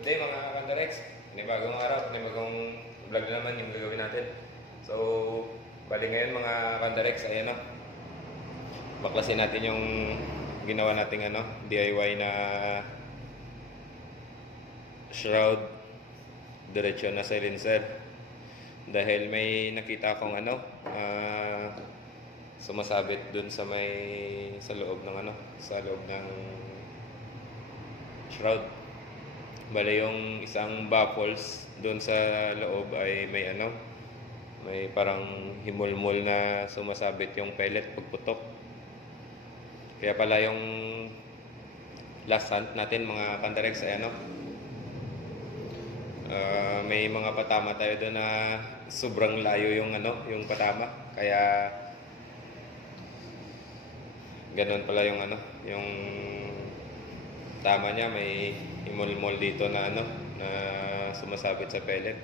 Good day mga Kandarex. Panibagong araw, panibagong vlog na naman yung gagawin natin. So, bali ngayon mga Kandarex, ayan o. Baklasin natin yung ginawa nating ano, DIY na shroud diretsyo na silencer. Dahil may nakita akong ano, ah, sumasabit dun sa may sa loob ng ano, sa loob ng shroud. Bale yung isang baffles doon sa loob ay may ano, may parang himulmul na sumasabit yung pellet pagputok. Kaya pala yung last hunt natin mga kantarex ay ano, ah, may mga patama tayo doon na sobrang layo yung ano, yung patama. Kaya ganun pala yung ano, yung tama niya may imol-mol dito na ano na sumasabit sa pellet.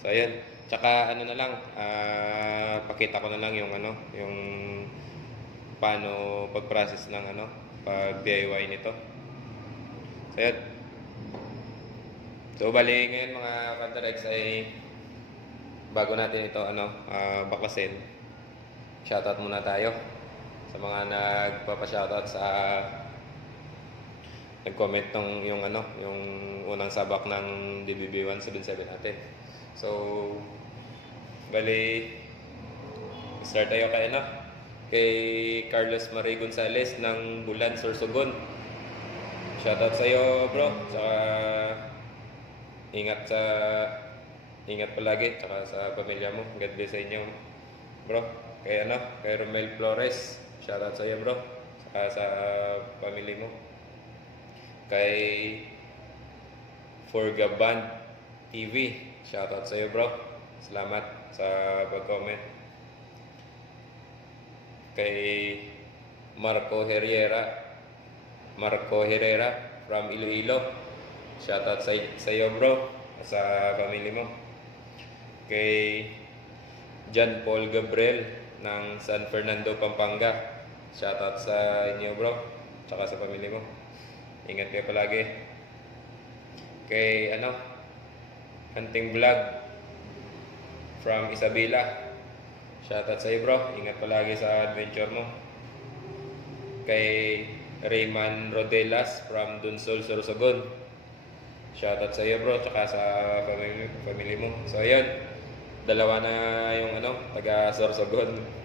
So ayan, tsaka ano na lang ah, pakita ko na lang yung ano, yung paano pag-process ng ano, pag DIY nito. So ayan. So bali ngayon mga Kantarex ay bago natin ito ano, ah, baklasin. Shoutout muna tayo sa mga nagpapa-shoutout sa nag-comment ng yung ano, yung unang sabak ng DBB 177 natin. So, bali, start tayo kay ano, kay Carlos Marie Gonzalez ng Bulan, Sorsogon. Shoutout sa iyo, bro. Tsaka ingat sa ingat palagi tsaka sa pamilya mo. God bless sa inyo, bro. Kay ano, kay Romel Flores. Shoutout sa iyo, bro. Tsaka sa family mo kay Forgaban TV. Shoutout sa iyo, bro. Salamat sa pag-comment. Kay Marco Herrera. Marco Herrera from Iloilo. Shoutout sa, sa iyo, bro. Sa family mo. Kay John Paul Gabriel ng San Fernando, Pampanga. Shoutout sa inyo, bro. Tsaka sa family mo. Ingat kayo palagi. Kay ano, Hunting Vlog from Isabela. Shoutout sa iyo bro. Ingat palagi sa adventure mo. Kay Rayman Rodelas from Dunsol, Sorsogon. Shoutout sa iyo bro. Tsaka sa family, family mo. So ayun. Dalawa na yung ano, taga Sorsogon.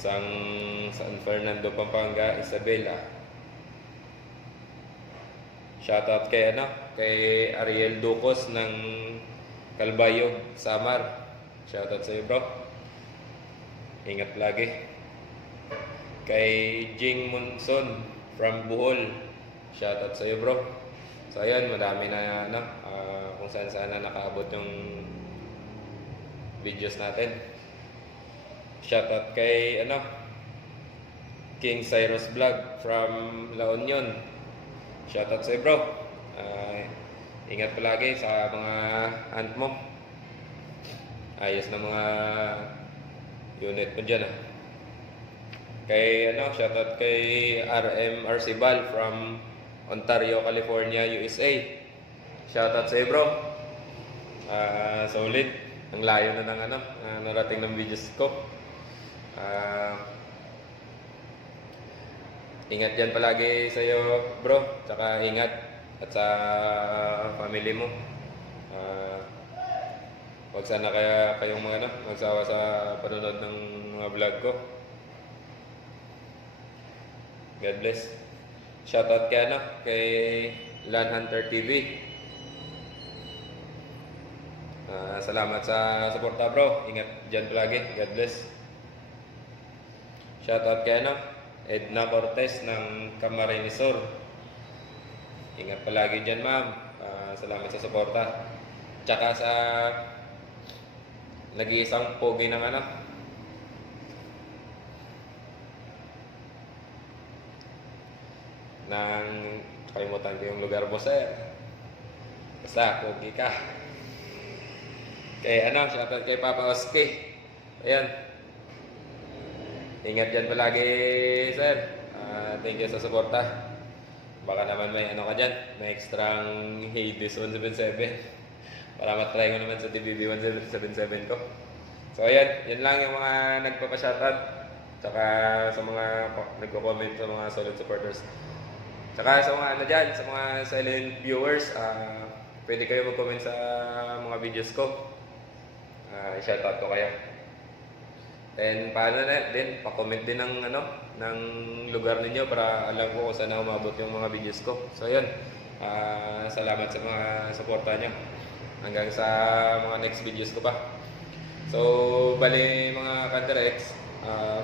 Isang San Fernando, Pampanga, Isabela. Shoutout kay ano, kay Ariel Ducos ng Calbayog, Samar. Shoutout sa iyo, bro. Ingat lagi. Kay Jing Munson from Bohol. Shoutout sa iyo, bro. So ayan, madami na ano, ah, kung saan saan na nakaabot yung videos natin. Shoutout kay ano King Cyrus Vlog from La Union. Shoutout sa bro. Ah, ingat palagi sa mga aunt mo. Ayos na mga unit mo dyan ah. Kay ano, shoutout kay RM Arcibal from Ontario, California, USA. Shoutout sa bro. Ah, solid. Ang layo na ng ano, ah, narating ng videos ko. Ah, ingat yan palagi sa iyo, bro. Tsaka ingat at sa family mo. Ah, wag sana kaya kayong mga ano, magsawa sa panonood ng mga vlog ko. God bless. Shoutout kay ano, kay Land Hunter TV. Ah, salamat sa suporta bro. Ingat dyan palagi. God bless. Shoutout kay ano, Edna Cortez ng Camarinesor. Ingat palagi dyan ma'am. Ah, salamat sa suporta. Tsaka sa nag-iisang pogi ng ano, ng kalimutan ko yung lugar mo sir. Basta, pogi ka. Kay ano, shoutout kay Papa Oski. Ayan. Ingat dyan palagi, sir. Ah, thank you sa suporta. baka naman may ano ka dyan, may extrang Hades 177 para matry mo naman sa TBB 177 ko. So ayan, yan lang yung mga nagpapashoutout tsaka sa mga nagko-comment sa mga solid supporters. Tsaka sa mga ano dyan, sa mga silent viewers, ah, pwede kayo mag-comment sa mga videos ko. Ah, i-shoutout ko kayo. And paano na din, pa-comment din ng ano, ng lugar ninyo para alam ko kung saan na umabot yung mga videos ko. So yun, ah, salamat sa mga suporta nyo. Hanggang sa mga next videos ko pa. So, bali mga Kanterex, ah,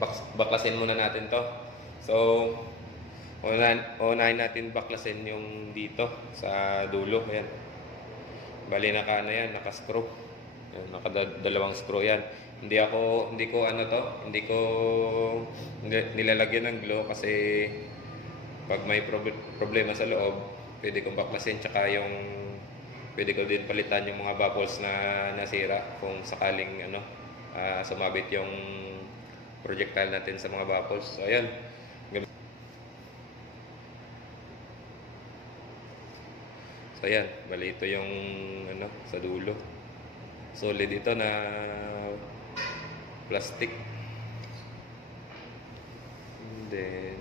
bak- baklasin muna natin to. So, unahin, natin baklasin yung dito sa dulo. Ayan. Bali naka ano yan, naka screw. Yan, naka da- dalawang screw yan. Hindi ako hindi ko ano to, hindi ko nil- nilalagyan ng glue kasi pag may prob- problema sa loob, pwede kong baklasin tsaka yung pwede ko din palitan yung mga bubbles na nasira kung sakaling ano ah, sumabit yung projectile natin sa mga bubbles. So ayan. So ayan, bali ito yung ano sa dulo. Solid ito na plastic. And then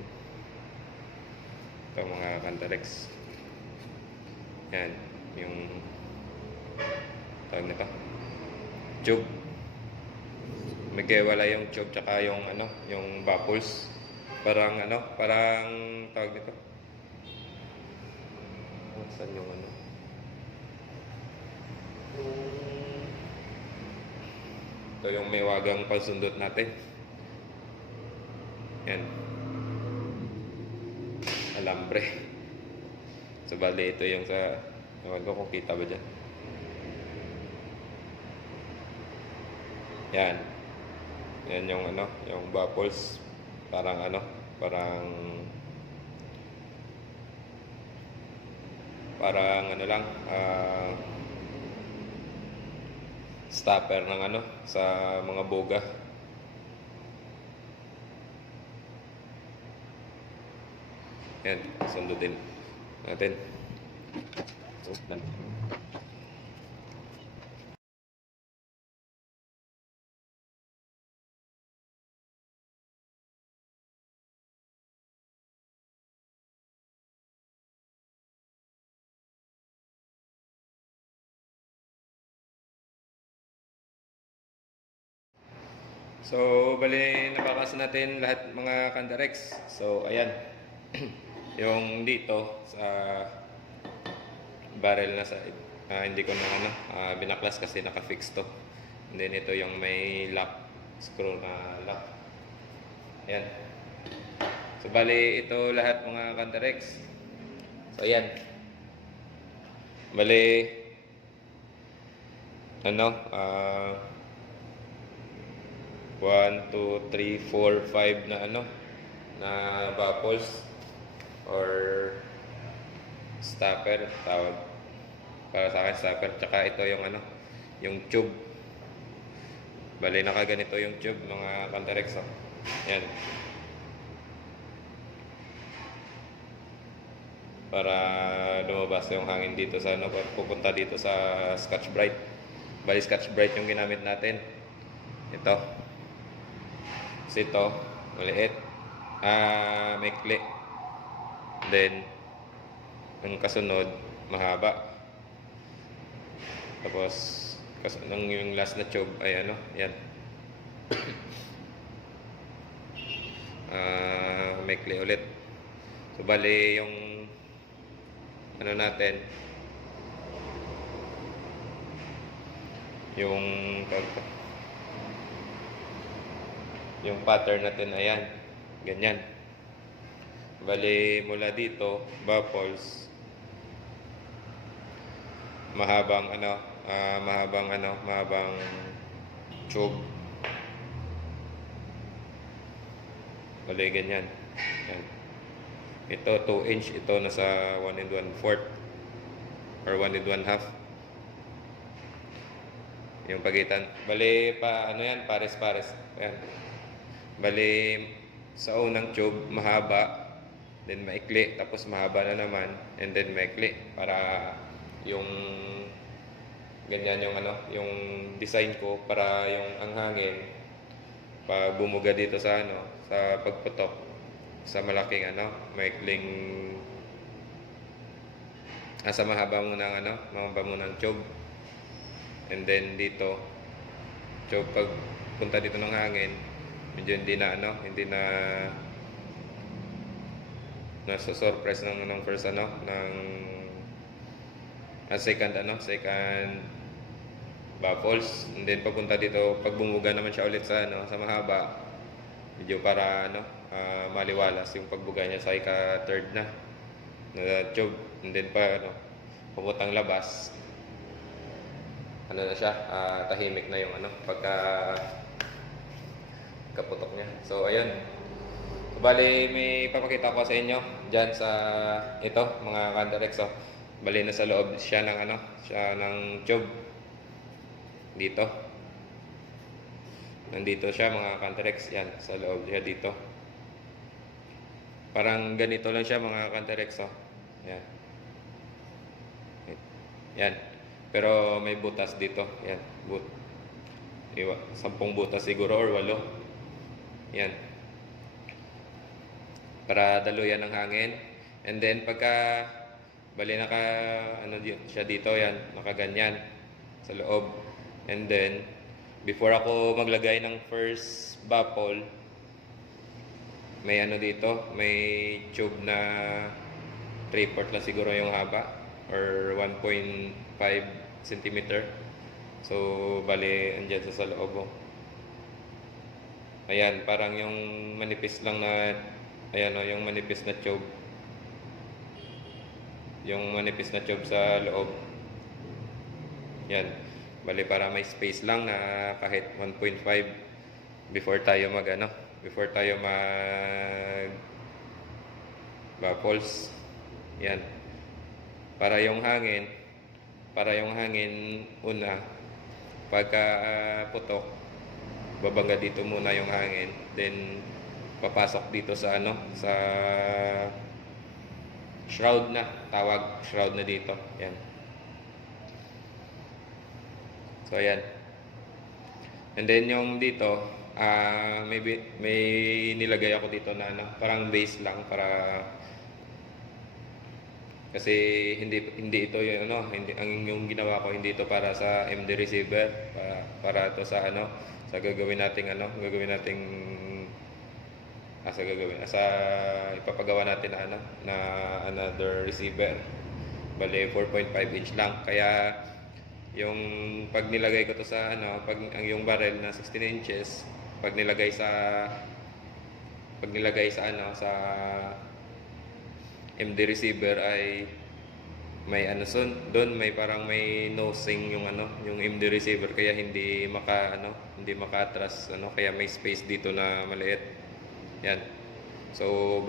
ito mga Cantarex. Yan, yung tawag na to. Tube. Magkaiwala yung tube tsaka yung ano, yung bubbles. Parang ano, parang tawag nito. Saan yung ano? Yung- Ito yung may wagang pagsundot natin. Yan. Alambre. So, bali ito yung sa... Ewan ko kung kita ba dyan. Yan. Yan yung ano, yung bubbles. Parang ano, parang... Parang ano lang, ah... stopper ng ano, sa mga boga. Yan, sundodin natin. So, bali nabakas natin lahat mga Kandarex. So, ayan. yung dito sa barrel na side. ah, hindi ko na ano, ah, binaklas kasi naka-fix to. And then ito yung may lock, screw na lock. Ayan. So, bali ito lahat mga Kandarex. So, ayan. Bali, ano, ah, 1, 2, 3, 4, 5 na ano na bubbles or stopper tawag. Para sa akin stopper. Tsaka ito yung ano yung tube. Bali nakaganito yung tube mga Cantarex oh. yan. Para lumabas yung hangin dito sa ano pupunta dito sa Scotch Brite. Bali Scotch Brite yung ginamit natin. Ito So ito, maliit. Ah, maikli. Then, ang kasunod, mahaba. Tapos, kas nung yung last na tube ay ano, yan. Ah, maikli ulit. So, bali yung ano natin, yung ko, yung pattern natin ayan ganyan. Bali mula dito bubbles. Mahabang ano ah, mahabang ano mahabang tube. Bali ganyan. Yan. ito 2 inch. Ito nasa 1 and 1 fourth or 1 and 1 half. Yung pagitan. Bali pa ano yan? Pares pares yan Bali, sa unang tube, mahaba. then maikli, tapos mahaba na naman, and then maikli para yung ganyan yung ano, yung design ko para yung ang hangin pag bumuga dito sa ano, sa pagputok sa malaking ano, maikling ah, mahaba mo ng ano, mahaba mo ng tube. And then dito, tube pag punta dito ng hangin, medyo hindi na ano, hindi na nasa surprise ng ng first ano ng ah, second ano second baffles. And then papunta dito pag bumuga naman siya ulit sa ano sa mahaba medyo para ano ah, maliwalas yung pagbuga niya sa ika third na na tube. And then pa ano puputang labas ano na siya ah, tahimik na yung ano pagka kaputok niya so ayun So, may papakita ko sa inyo dyan sa ito, mga Candarex. Oh. Bali, nasa loob siya ng ano, siya ng tube. Dito. Nandito siya mga Candarex. Yan, sa loob siya dito. Parang ganito lang siya mga Candarex. Oh. Yan. Yan. Pero may butas dito. Yan. But. Iwa, sampung butas siguro or walo. Yan para daluyan ng hangin. And then pagka bali naka ano siya dito yan, nakaganyan sa loob. And then before ako maglagay ng first baffle, may ano dito, may tube na 3 port lang siguro yung haba or 1.5 cm. So bali andyan sa sa loob. oh. Ayan, parang yung manipis lang na Ayan o, yung manipis na tube. Yung manipis na tube sa loob. Yan. Bali para may space lang na kahit 1.5 before tayo mag ano, before tayo mag baffles. Yan. Para yung hangin, para yung hangin una, pagka ah, putok, babangga dito muna yung hangin, then papasok dito sa ano sa shroud na. Tawag shroud na dito. Yan. So ayan and then yung dito ah may may nilagay ako dito na ano, parang base lang para kasi hindi hindi ito yung ano hindi ang yung ginawa ko hindi ito para sa MD receiver para para to sa ano sa gagawin nating ano gagawin nating asa gagawin asa ipapagawa natin na ano na another receiver. Bale 4.5 inch lang. Kaya yung pag nilagay ko to sa ano pag ang yung barrel na 16 inches pag nilagay sa pag nilagay sa ano sa MD receiver ay may ano son doon may parang may nosing yung ano yung MD receiver kaya hindi maka ano hindi maka-atras ano kaya may space dito na maliit yan. So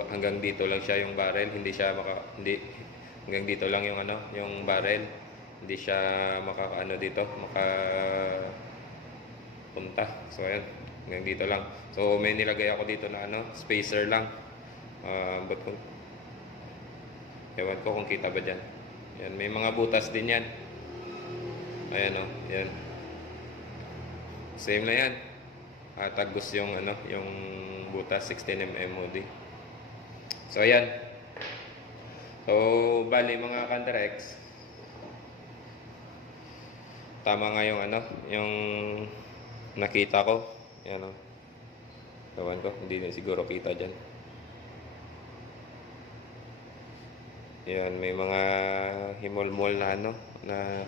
hanggang dito lang siya yung barrel, hindi siya maka hindi hanggang dito lang yung ano, yung barrel. Hindi siya makakaano dito, maka punta. So ayan, hanggang dito lang. So may nilagay ako dito na ano, spacer lang. Ah, but Ewan ko kung kita ba dyan. Yan, may mga butas din yan. Ayan o, yan. Same na yan. Ah, tagos yung ano, yung butas 16mm MOD. So ayan. So bali mga Candarex. Tama nga yung ano, yung nakita ko. Yan o. Ewan ko, hindi na siguro kita dyan. Yan, may mga himol-mol na ano, na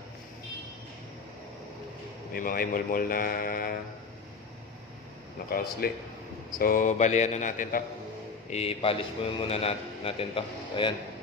may mga himol-mol na nakausli. So, bali ano natin to. I-polish muna muna nat- natin to. Ayan.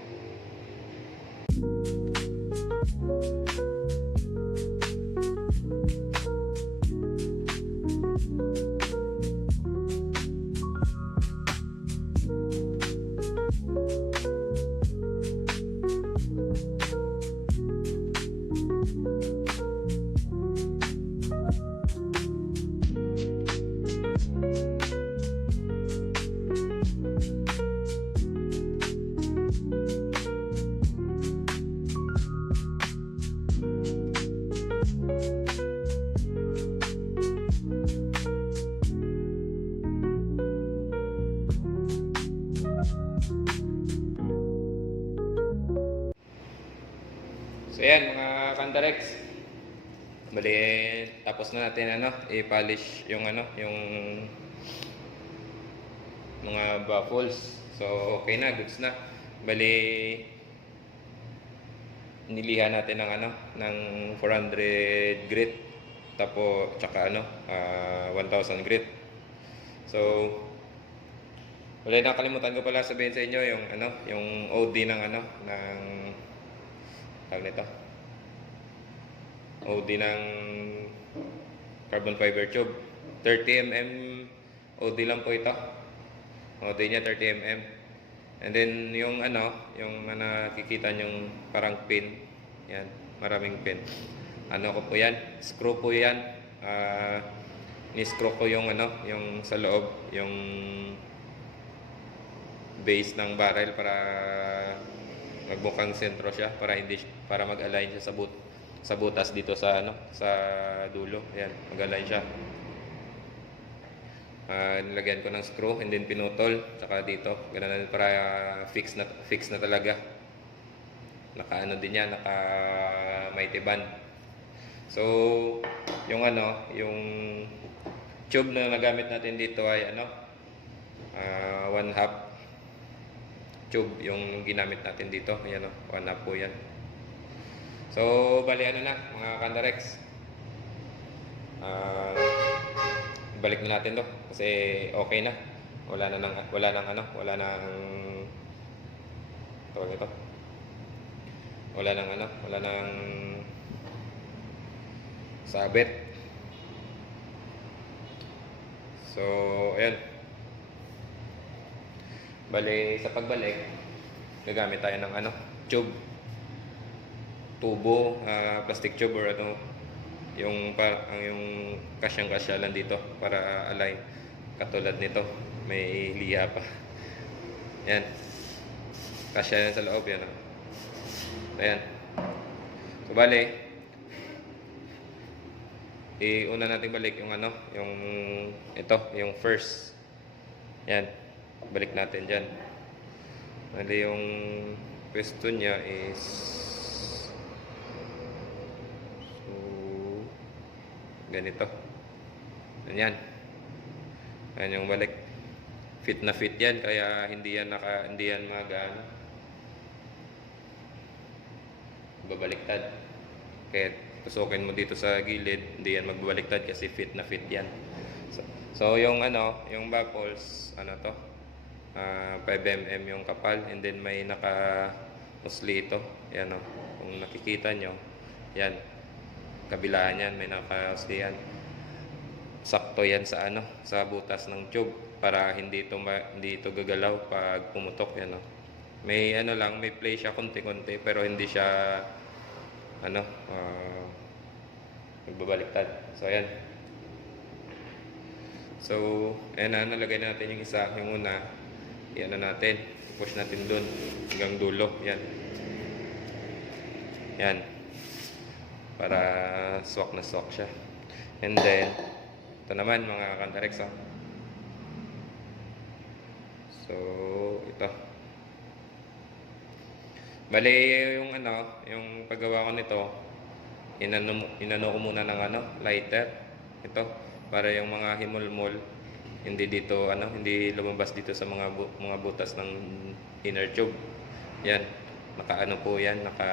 Bali, tapos na natin ano, i-polish yung ano, yung mga baffles. So, okay na, goods na. Bali, nilihan natin ng ano, ng 400 grit. Tapos, tsaka ano, ah, 1,000 grit. So, wala nakalimutan ko pala sabihin sa inyo yung ano, yung OD ng ano, ng tawag nito. OD ng carbon fiber tube. 30 mm OD lang po ito. OD niya 30 mm. And then yung ano, yung uh, nakikita yung parang pin. Yan, maraming pin. Ano ko po yan? Screw po yan. Ah, ni-screw ko yung ano, yung sa loob, yung base ng barrel para magmukhang sentro siya para hindi para mag-align siya sa but sa butas dito sa ano sa dulo. Ayan mag-align siya. Ah, nilagyan ko ng screw and then pinutol. Tsaka dito ganun na para fix na fix na talaga. Naka ano din yan naka mighty band so yung ano yung tube na nagamit natin dito ay ano ah, one half tube yung ginamit natin dito. Ayan o, one up po yan. So, bali ano na, mga Kandarex. Ah, balik na natin to kasi okay na. Wala na nang wala nang ano, wala nang tawag ito. Wala nang ano, wala nang sabit. So, ayan. Bale, sa pagbalik, gagamit tayo ng ano, tube. Tubo, ah, plastic tube or ano, yung pa ang yung kasyang-kasya lang dito para align. Katulad nito may liya pa. Yan. Kasya yan sa loob yan oh. ayan. So bale iuna natin balik yung ano yung ito yung first. Yan balik natin dyan. Bali yung pwesto niya is so ganito. Yan yan yung balik. Fit na fit yan kaya hindi yan naka hindi yan magaan babaliktad. Kaya tusukin mo dito sa gilid hindi yan magbabaliktad kasi fit na fit yan. So, so yung ano yung baffles ano to ah 5 mm yung kapal and then may naka musli ito yan o kung nakikita nyo yan. Kabilaan yan may naka yan sakto yan sa ano sa butas ng tube para hindi ito hindi ito gagalaw pag pumutok yan o may ano lang may play siya konti-konti pero hindi siya ano ah nagbabaliktad so ayan so ayan na nalagay na natin yung isa. Yung una na natin. Push natin dun. Hanggang dulo. Yan. Yan. Para swak na swak siya. And then ito naman mga kantarex oh. so ito. Bali yung ano yung paggawa ko nito inano, inano ko muna ng ano lighter. Ito para yung mga himulmol hindi dito ano hindi lumabas dito sa mga mga butas ng inner tube. Yan naka ano po yan naka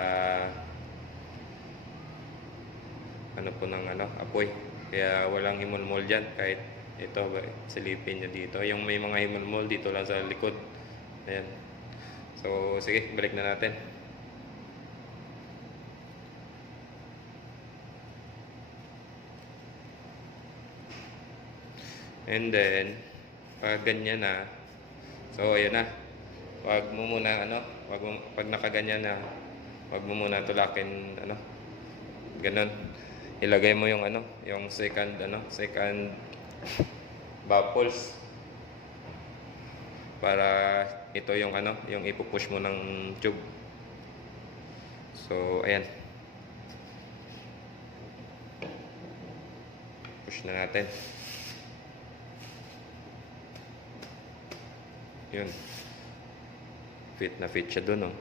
ano po ng ano apoy. Kaya walang himulmol dyan kahit ito silipin nyo dito. Yung may mga himulmol dito lang sa likod. Ayan. So sige balik na natin And then, pag ganyan na, so ayan na. Wag mo muna ano, wag mo, pag nakaganyan na, wag mo muna tulakin ano. Ganun. Ilagay mo yung ano, yung second ano, second baffles para ito yung ano, yung ipupush mo ng tube. So, ayan. Push na natin. Yun. Fit na fit siya dun, oh.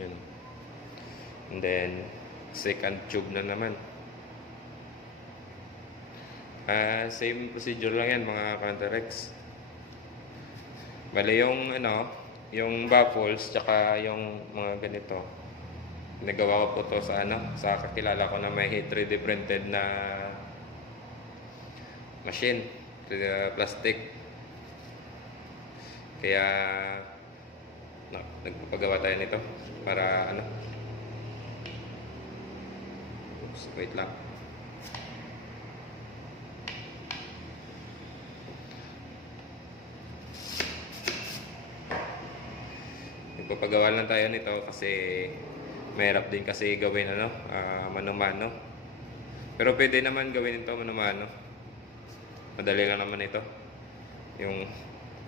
Yun. And then, second tube na naman. Ah, same procedure lang yan mga Counter-X. Bali yung ano, yung baffles tsaka yung mga ganito. Nagawa ko po to sa ano, sa kakilala ko na may 3D printed na machine, 3D plastic. Kaya no, nagpapagawa tayo nito para ano. Oops, wait lang. Nagpapagawa lang tayo nito kasi mahirap din kasi gawin ano, ah, mano-mano. Pero pwede naman gawin ito mano-mano. Madali lang naman ito. Yung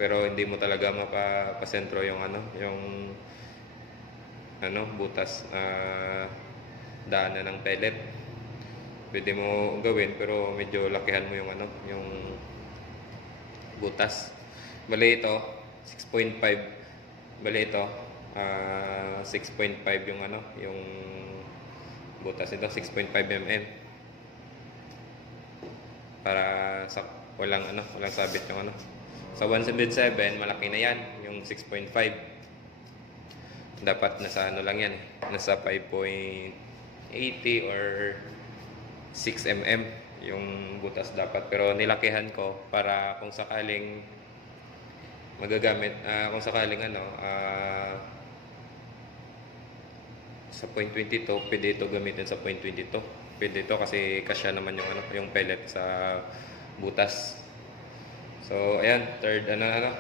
pero hindi mo talaga mapapasentro yung ano, yung ano, butas ah daanan ng pellet. Pwede mo gawin pero medyo lakihan mo yung ano, yung butas. Bali ito 6.5 Bali ito, ah 6.5 yung ano, yung butas nito, 6.5 mm. Para sa walang ano, walang sabit yung ano. Sa 177, malaki na yan, yung 6.5. Dapat nasa ano lang yan, nasa 5.80 or 6 mm yung butas dapat. Pero nilakihan ko para kung sakaling magagamit ah, kung sakaling ano ah, sa point 22 pwede ito gamitin sa point 22 pwede ito kasi kasya naman yung ano yung pellet sa butas so ayan third ano ano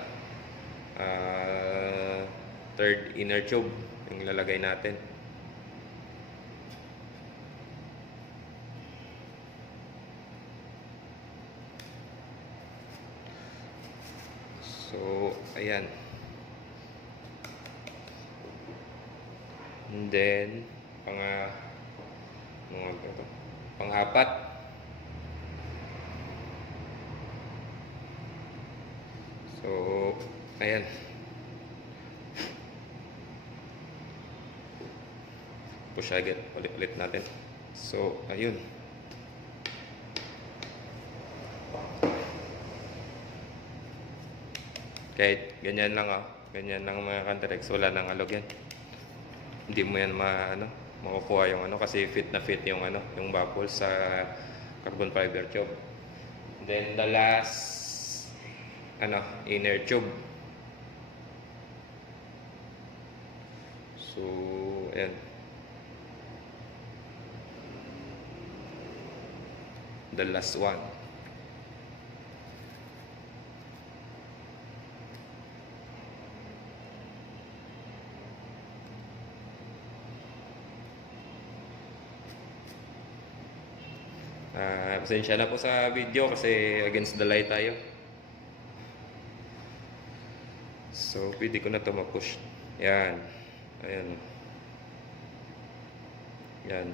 ah, third inner tube yung lalagay natin So, ayan. And then, pang ba ito? Pang-apat. So, ayan. Push agad. Ulit-ulit natin. So, ayun. Kahit ganyan lang ah. Ganyan lang mga Canterex. Wala nang alog yan. Hindi mo yan ma, ano, makukuha yung ano kasi fit na fit yung ano, yung baffle sa carbon fiber tube. Then the last ano, inner tube. So, ayan. The last one. Ah, pasensya na po sa video kasi against the light tayo. So, pwede ko na to ma-push. Yan. Ayan. Yan.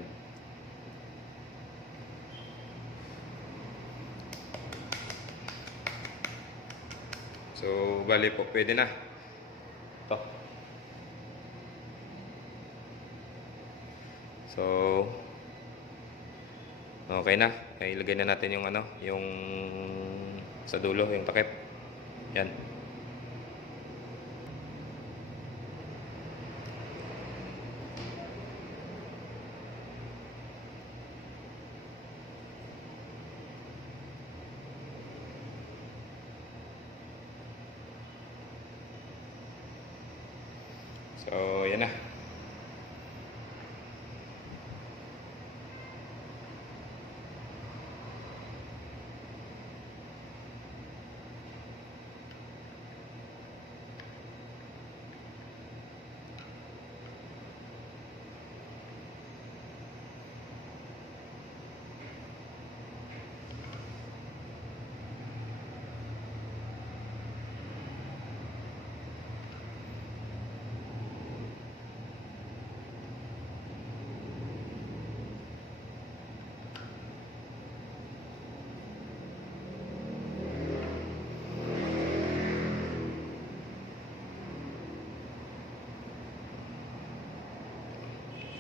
So, bali po, pwede na. Ito. So, Okay na. Ay, ilagay na natin yung ano, yung sa dulo, yung takip. Yan. So, yan na.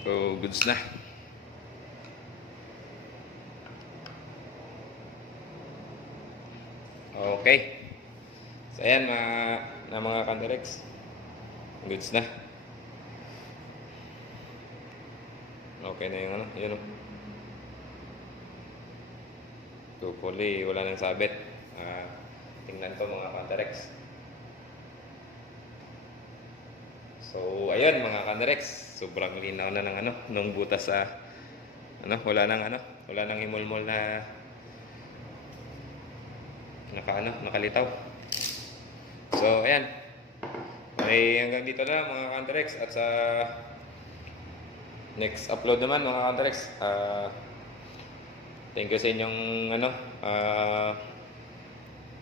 So, goods na. Okay. So ayan mga, na mga Kandarex. Goods na. Okay na yung ano, yun o. Hopefully, wala nang sabit. Ah, tingnan to mga Kandarex. So, ayun mga Kandarex. Sobrang linaw na ng ano, nung butas sa ano, wala nang ano, wala nang himulmol na naka ano, nakalitaw. So, ayan. Ay hanggang dito na mga Counter-X at sa next upload naman mga Counter-X. ah, thank you sa inyong ano, ah,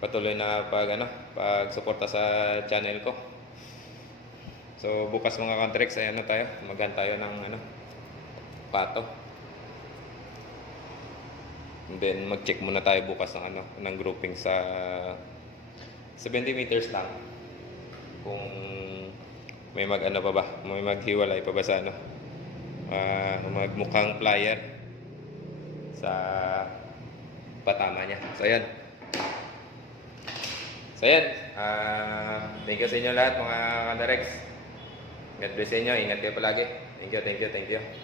patuloy na pag ano, pag suporta sa channel ko. So bukas mga Counter-X ay ano tayo, magan tayo ng ano, pato. And then mag-check muna tayo bukas ng ano, ng grouping sa 70 meters lang. Kung may mag ano pa ba, may maghiwalay pa ba sa ano, ah, magmukhang flyer sa patama niya. So ayan. So ayan, ah, thank you sa inyo lahat mga kandarex. God bless sa inyo, ingat kayo palagi. Thank you, thank you, thank you.